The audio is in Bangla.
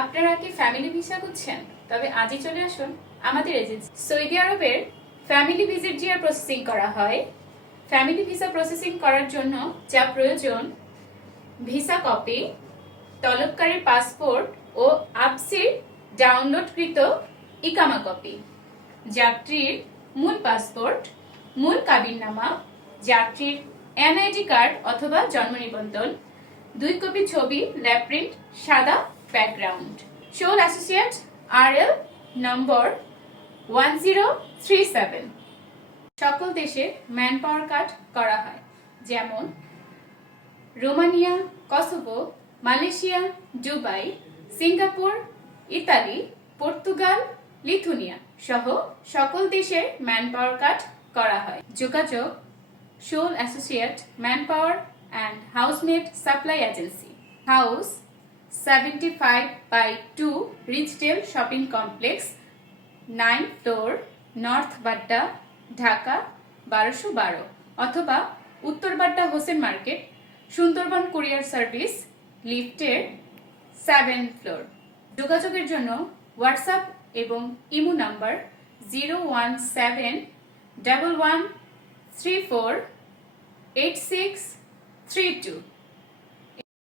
আপনারা কি ফ্যামিলি ভিসা খুঁজছেন? তবে আজই চলে আসুন আমাদের এজেন্সি সৌদি আরবের ফ্যামিলি ভিজিট জিয়ার প্রসেসিং করা হয় ফ্যামিলি ভিসা প্রসেসিং করার জন্য যা প্রয়োজন ভিসা কপি তলবকারীর পাসপোর্ট ও আপসির ডাউনলোডকৃত ইকামা কপি যাত্রীর মূল পাসপোর্ট মূল কাবিননামা, যাত্রীর এনআইডি কার্ড অথবা জন্ম নিবন্ধন, দুই কপি ছবি ল্যাব প্রিন্ট সাদা এল number one zero three seven সকল দেশে ম্যান পাওয়ার কার্ড করা হয়, যেমন Romania, Kosovo, Malaysia, Dubai, Singapore, Italy, Portugal, Lithuania সহ সকল দেশে ম্যান পাওয়ার কার্ড করা হয়। যোগাযোগ শোল associate man power and housemaid supply agency house seventy five by two Richdale shopping complex nine floor north Badda Dhaka বারোশো বারো, অথবা উত্তর Badda Hossain market Sundarban courier service লিফটের সেভেন ফ্লোর যোগাযোগের জন্য হোয়াটসঅ্যাপ এবং imo number zero one seven double one three four eight six three two